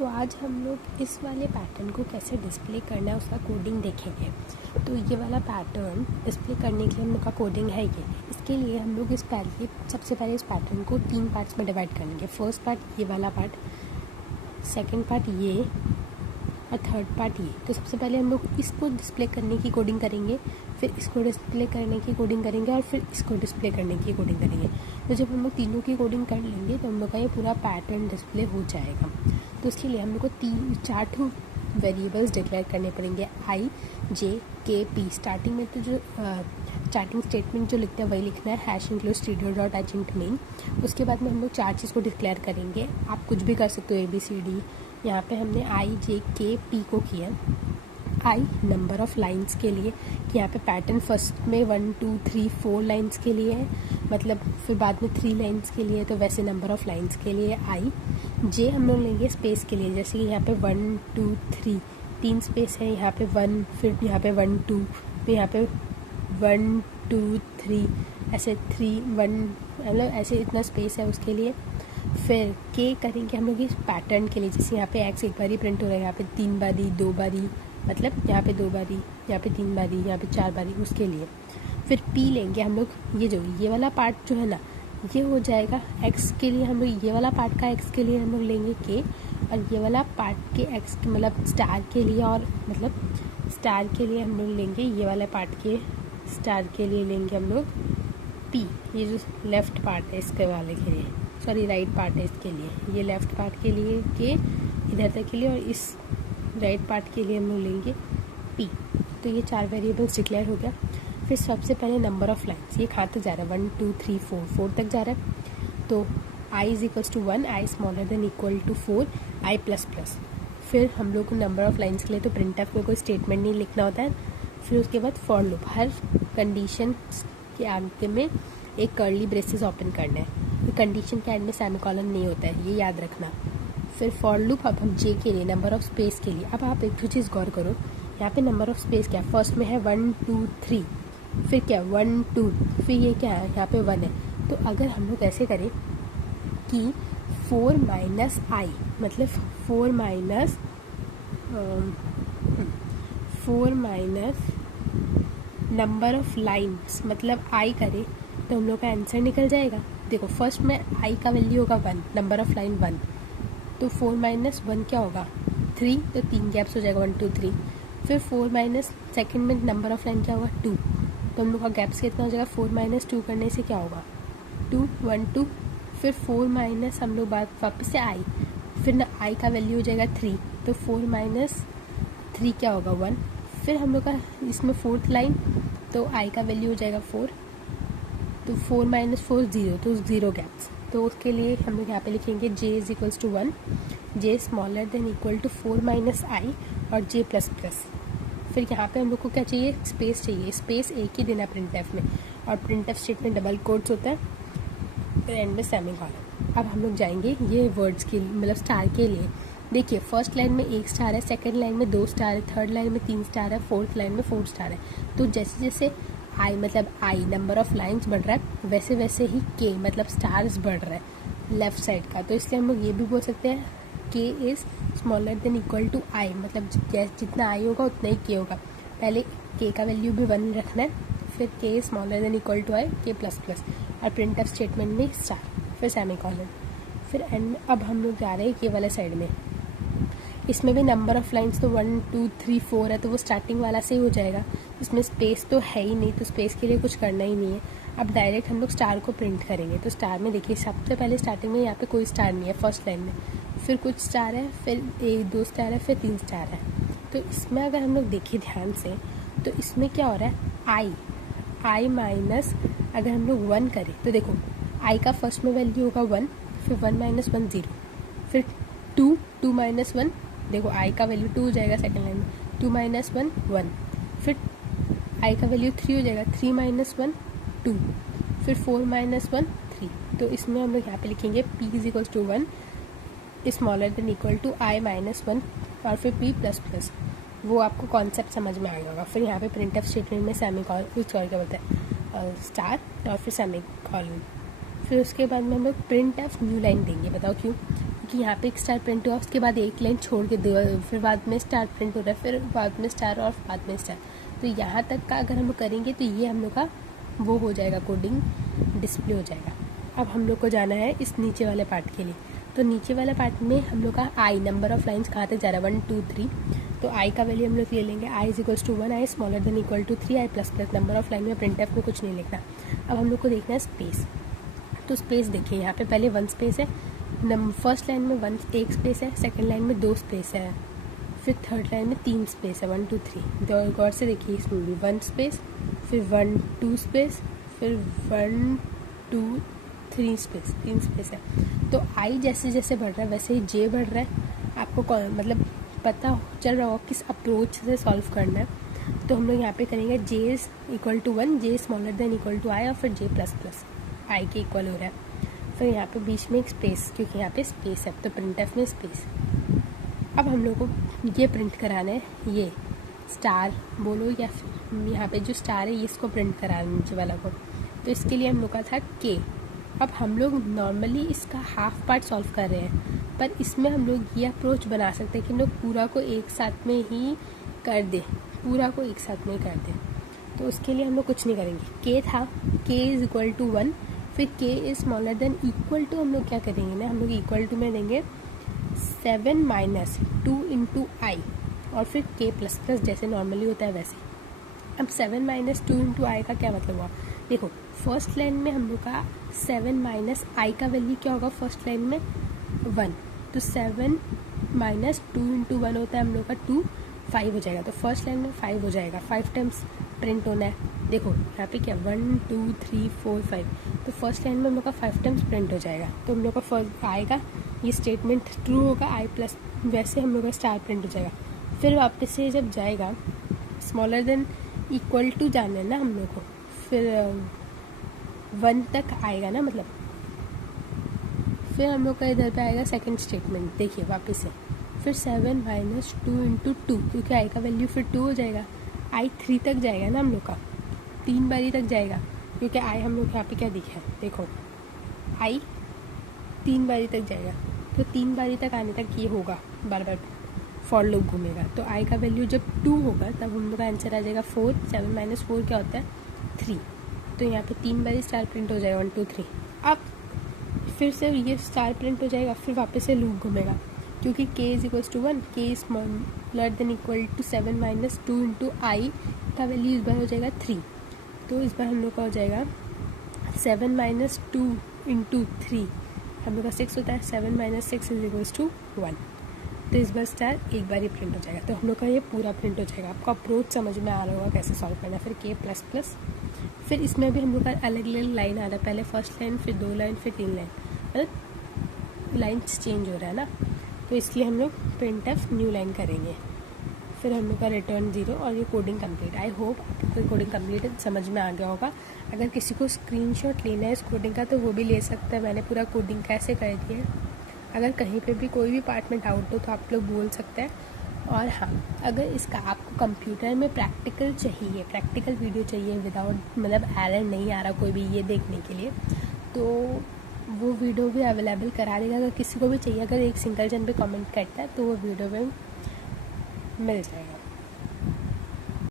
सो आज हम लोग इस वाले पैटर्न को कैसे डिस्प्ले करना है उसका कोडिंग देखेंगे। तो ये वाला पैटर्न डिस्प्ले करने के लिए हम लोग का कोडिंग है ये। इसके लिए हम लोग सबसे पहले इस पैटर्न को 3 पार्ट्स में डिवाइड करेंगे। फर्स्ट पार्ट ये वाला पार्ट, सेकंड पार्ट ये और थर्ड पार्ट ये। तो सबसे पहले हम लोग इसको डिस्प्ले करने की कोडिंग करेंगे, फिर इसको डिस्प्ले करने की कोडिंग करेंगे और फिर इसको डिस्प्ले करने की कोडिंग करेंगे। तो जब हम लोग तीनों की कोडिंग कर लेंगे तो हम लोग का ये पूरा पैटर्न डिस्प्ले हो जाएगा। तो उसके लिए हम लोग को 4 वेरिएबल्स डिक्लेयर करने पड़ेंगे, आई, जे, के, पी। स्टार्टिंग में तो जो स्टार्टिंग स्टेटमेंट जो लिखते हैं वही लिखना है, hash include studio dot H int main. उसके बाद में हम लोग 4 चीज़ को डिक्लेयर करेंगे। आप कुछ भी कर सकते हो, ABCD। यहाँ पे हमने आई, जे, के, पी को किया। आई नंबर ऑफ लाइंस के लिए कि यहाँ पे पैटर्न फर्स्ट में 1 2 3 4 लाइंस के लिए है, मतलब फिर बाद में 3 लाइंस के लिए, तो वैसे नंबर ऑफ लाइंस के लिए आई। जे हम लोग लेंगे स्पेस के लिए, जैसे कि यहाँ पे 1 2 3 3 स्पेस है, यहाँ पे 1, फिर यहाँ पे 1 2, फिर यहाँ पे 1 2 3, ऐसे 3 1, मतलब ऐसे इतना स्पेस है उसके लिए। फिर के करेंगे हम लोग इस पैटर्न के लिए, जैसे यहाँ पे एक्स एक बारी प्रिंट हो रहा है, यहाँ पे 3 बारी 2 बारी, मतलब यहाँ पे 2 बारी, यहाँ पे 3 बारी, यहाँ पे 4 बारी, उसके लिए। फिर पी लेंगे हम लोग, ये वाला पार्ट जो है ना ये हो जाएगा एक्स के लिए। हम लोग ये वाला पार्ट का एक्स के लिए हम लोग लेंगे के, और ये वाला पार्ट के एक्स मतलब स्टार के लिए, और मतलब स्टार के लिए हम लोग लेंगे, ये वाला पार्ट के स्टार के लिए लेंगे हम लोग पी। ये जो लेफ़्ट पार्ट है इसके वाले के लिए, सॉरी राइट पार्ट है इसके लिए, ये लेफ़्ट पार्ट के लिए के इधर तक के लिए, और इस राइट पार्ट के लिए हम लोग लेंगे पी। तो ये 4 वेरिएबल्स डिक्लेयर हो गया। फिर सबसे पहले नंबर ऑफ लाइन्स, ये कहाँ तक जा रहा है, 1 2 3 4 तक जा रहा है। तो i is equals to 1, i smaller than equal to 4, i plus plus. फिर हम लोग को नंबर ऑफ लाइन्स के लिए तो प्रिंटफ में कोई स्टेटमेंट नहीं लिखना होता है। फिर उसके बाद फॉर लूप, हर कंडीशन के आगे में एक कर्ली ब्रेसेस ओपन करना है। कंडीशन के एंड में सेमीकोलन नहीं होता है, ये याद रखना। फिर फॉर लूप अब हम जे के लिए, नंबर ऑफ स्पेस के लिए। अब आप एक चीज़ गौर करो, यहाँ पे नंबर ऑफ स्पेस क्या, फर्स्ट में है 1 2 3, फिर क्या 1 2, फिर ये क्या है, यहाँ पे 1 है। तो अगर हम लोग ऐसे करें कि 4 माइनस आई, मतलब 4 माइनस नंबर ऑफ लाइन्स मतलब आई करे, तो हम लोग का आंसर निकल जाएगा। देखो फर्स्ट में आई का वैल्यू होगा 1, नंबर ऑफ लाइन 1, तो 4 माइनस 1 क्या होगा 3, तो 3 गैप्स हो जाएगा 1 2 3। फिर 4 माइनस सेकेंड में नंबर ऑफ लाइन क्या होगा 2, तो हम लोग का गैप्स कितना हो जाएगा, 4 माइनस 2 करने से क्या होगा 2 1 2। फिर 4 माइनस हम लोग बात वापस से आई, फिर ना आई का वैल्यू हो जाएगा 3, तो 4 माइनस 3 क्या होगा 1। फिर हम लोग का इसमें 4th लाइन, तो आई का वैल्यू हो जाएगा 4, तो 4 माइनस 4 0, तो 0 गैप्स। तो उसके लिए हम लोग यहाँ पे लिखेंगे j is equals to 1, j smaller than equal to 4 minus i और जे प्लस प्लस। फिर यहाँ पे हम लोग को क्या चाहिए, स्पेस चाहिए, स्पेस एक ही देना प्रिंटफ में, और प्रिंटफ स्टेटमेंट डबल कोट्स होता है, फिर एंड में सेमीकोलन। अब हम लोग जाएंगे ये वर्ड्स के मतलब स्टार के लिए। देखिए फर्स्ट लाइन में 1 स्टार है, सेकंड लाइन में 2 स्टार है, थर्ड लाइन में 3 स्टार है, फोर्थ लाइन में 4 स्टार है। तो जैसे जैसे आई मतलब आई नंबर ऑफ लाइन्स बढ़ रहा है, वैसे वैसे ही के मतलब स्टार्स बढ़ रहा है लेफ्ट साइड का। तो इसलिए हम लोग ये भी बोल सकते हैं k is smaller than equal to i, मतलब जितना आई होगा उतना ही के होगा। पहले के का वैल्यू भी 1 रखना है, फिर के is smaller than equal to i, k plus plus, और प्रिंट ऑफ स्टेटमेंट में स्टार, फिर सेमीकोलन, फिर एंड। अब हम लोग जा रहे हैं के वाले साइड में, इसमें भी नंबर ऑफ लाइन्स तो 1 2 3 4 है, तो वो स्टार्टिंग वाला से ही हो जाएगा। इसमें स्पेस तो है ही नहीं, तो स्पेस के लिए कुछ करना ही नहीं है। अब डायरेक्ट हम लोग स्टार को प्रिंट करेंगे। तो स्टार में देखिए सबसे पहले स्टार्टिंग में यहाँ पे कोई स्टार नहीं है फर्स्ट लाइन में, फिर कुछ स्टार है, फिर 1 2 स्टार है, फिर 3 स्टार है। तो इसमें अगर हम लोग देखें ध्यान से, तो इसमें क्या हो रहा है, आई माइनस अगर हम लोग 1 करें, तो देखो आई का फर्स्ट में वैल्यू होगा 1, फिर 1 माइनस 1 0, फिर 2 माइनस 1, देखो आई का वैल्यू 2 हो जाएगा सेकेंड लाइन में, 2 माइनस 1 1, फिर आई का वैल्यू 3 हो जाएगा, 3 माइनस 1 2, फिर 4 माइनस 1 3। तो इसमें हम लोग यहाँ पे लिखेंगे P is equals to 1 smaller than equal to I minus 1, और फिर पी प्लस प्लस। वो आपको कॉन्सेप्ट समझ में आ गया होगा। फिर यहाँ पे प्रिंट ऑफ स्टेटमेंट में सेमीकोलन क्या बोलते हैं स्टार और फिर सेमीकोलन। फिर उसके बाद में हम लोग प्रिंट ऑफ न्यू लाइन देंगे, बताओ क्यों, क्योंकि यहाँ पे एक स्टार प्रिंट हुआ, उसके बाद एक लाइन छोड़ के दो, फिर बाद में स्टार प्रिंट हो रहा है, फिर बाद में स्टार और बाद में स्टार। तो यहाँ तक का अगर हम करेंगे तो ये हम लोग का वो हो जाएगा, कोडिंग डिस्प्ले हो जाएगा। अब हम लोग को जाना है इस नीचे वाले पार्ट के लिए। तो नीचे वाला पार्ट में हम लोग का आई, नंबर ऑफ लाइन्स कहाँ तक जा रहा है, 1 2 3। तो आई का वैल्यू हम लोग ले लेंगे, i is equals to 1, i smaller than equal to 3, i plus plus. Number of line में प्रिंटएफ में कुछ नहीं लिखना। अब हम लोग को देखना है स्पेस। तो स्पेस देखिए यहाँ पे पहले 1 स्पेस है, फर्स्ट लाइन में 1 एक स्पेस है, सेकेंड लाइन में 2 स्पेस है, फिर थर्ड लाइन में 3 स्पेस है, 1 2 3। गौर से देखिए इसमें भी 1 स्पेस, फिर 1 2 स्पेस, फिर 1 2 3 स्पेस, 3 स्पेस है। तो आई जैसे जैसे बढ़ रहा है वैसे ही जे बढ़ रहा है। आपको मतलब पता चल रहा होगा किस अप्रोच से सॉल्व करना है। तो हम लोग यहाँ पे करेंगे j is equal to 1, j smaller than equal to i, और फिर जे प्लस प्लस आई के इक्वल हो रहा है। फिर यहाँ पे बीच में एक स्पेस, क्योंकि यहाँ पे स्पेस है तो प्रिंटएफ में स्पेस। अब हम लोग को ये प्रिंट कराना है, ये स्टार बोलो या फिर यहाँ पे जो स्टार है इसको प्रिंट कराना है नीचे वाला को। तो इसके लिए हम लोग का था के। अब हम लोग नॉर्मली इसका हाफ पार्ट सॉल्व कर रहे हैं, पर इसमें हम लोग ये अप्रोच बना सकते हैं कि हम लोग पूरा को एक साथ में ही कर दें, पूरा को एक साथ में कर दें। तो उसके लिए हम लोग कुछ नहीं करेंगे, के था, के इज इक्वल टू 1, फिर के is smaller than equal to हम लोग क्या करेंगे ना, हम लोग इक्वल टू में देंगे 7 माइनस 2 इंटू आई, और फिर के प्लस प्लस जैसे नॉर्मली होता है वैसे। अब 7 माइनस 2 इंटू आई का क्या मतलब हुआ, देखो फर्स्ट लाइन में हम लोग का 7 माइनस आई का वैल्यू क्या होगा, फर्स्ट लाइन में 1, तो 7 माइनस 2 इंटू 1 होता है हम लोग का 2, 5 हो जाएगा। तो फर्स्ट लाइन में 5 हो जाएगा, 5 टाइम्स प्रिंट होना है। देखो यहाँ पे क्या 1 2 3 4 5, तो फर्स्ट लाइन में हम लोग का 5 टाइम्स प्रिंट हो जाएगा। तो हम लोग का फर्स्ट आएगा, ये स्टेटमेंट ट्रू होगा, आई प्लस वैसे हम लोग का स्टार प्रिंट हो जाएगा। फिर वापस से जब जाएगा स्मॉलर देन इक्वल टू जाना है ना हम लोग को, फिर 1 तक आएगा ना, मतलब फिर हम लोग का इधर पे आएगा सेकंड स्टेटमेंट। देखिए वापस से फिर 7 माइनस 2 इंटू 2, क्योंकि आई का वैल्यू फिर 2 हो जाएगा, आई 3 तक जाएगा ना हम लोग का, 3 बारी तक जाएगा, क्योंकि आई हम लोग यहाँ पे क्या दिखा है, देखो आई 3 बारी तक जाएगा। तो 3 बारी तक आने तक ये होगा, बार बार फॉर लूप घूमेगा। तो आई का वैल्यू जब 2 होगा तब हम लोग का आंसर आ जाएगा 4। 7 माइनस 4 क्या होता है 3। तो यहाँ पे 3 बारी स्टार प्रिंट हो जाएगा 1 2 3। अब फिर से ये स्टार प्रिंट हो जाएगा, फिर वापस से लूप घूमेगा, क्योंकि के is equal to 1, k smaller than equal to 7 minus 2 into i का वैल्यू इस बार हो जाएगा 3। तो इस बार हम लोग का हो जाएगा 7 माइनस 2 इंटू 3, हम लोग का 6 होता है, 7 माइनस 6 इज इक्वल टू 1। तो इस बार स्टार एक बार ही प्रिंट हो जाएगा। तो हम लोग का ये पूरा प्रिंट हो जाएगा। आपको अप्रोच समझ में आ रहा होगा कैसे सॉल्व करना है। फिर के प्लस प्लस, फिर इसमें भी हम लोग का अलग अलग लाइन आ रहा है, पहले फर्स्ट लाइन, फिर 2 लाइन, फिर 3 लाइन, मतलब लाइन्स चेंज हो रहा है ना। तो इसलिए हम लोग प्रिंट एफ न्यू लाइन करेंगे, फिर हम लोग का रिटर्न 0 और ये कोडिंग कंप्लीट। आई होप आपको कोडिंग कंप्लीट समझ में आ गया होगा। अगर किसी को स्क्रीनशॉट लेना है इस कोडिंग का तो वो भी ले सकता है, मैंने पूरा कोडिंग कैसे कर दिया है। अगर कहीं पे भी कोई भी पार्ट में डाउट हो तो आप लोग बोल सकते हैं। और हाँ, अगर इसका आपको कंप्यूटर में प्रैक्टिकल चाहिए, प्रैक्टिकल वीडियो चाहिए विदाउट मतलब एरर नहीं आ रहा कोई भी ये देखने के लिए, तो वो वीडियो भी अवेलेबल करा देगा। अगर किसी को भी चाहिए, अगर एक सिंगल जन पे कमेंट करता है तो वो वीडियो में मिल जाएगा।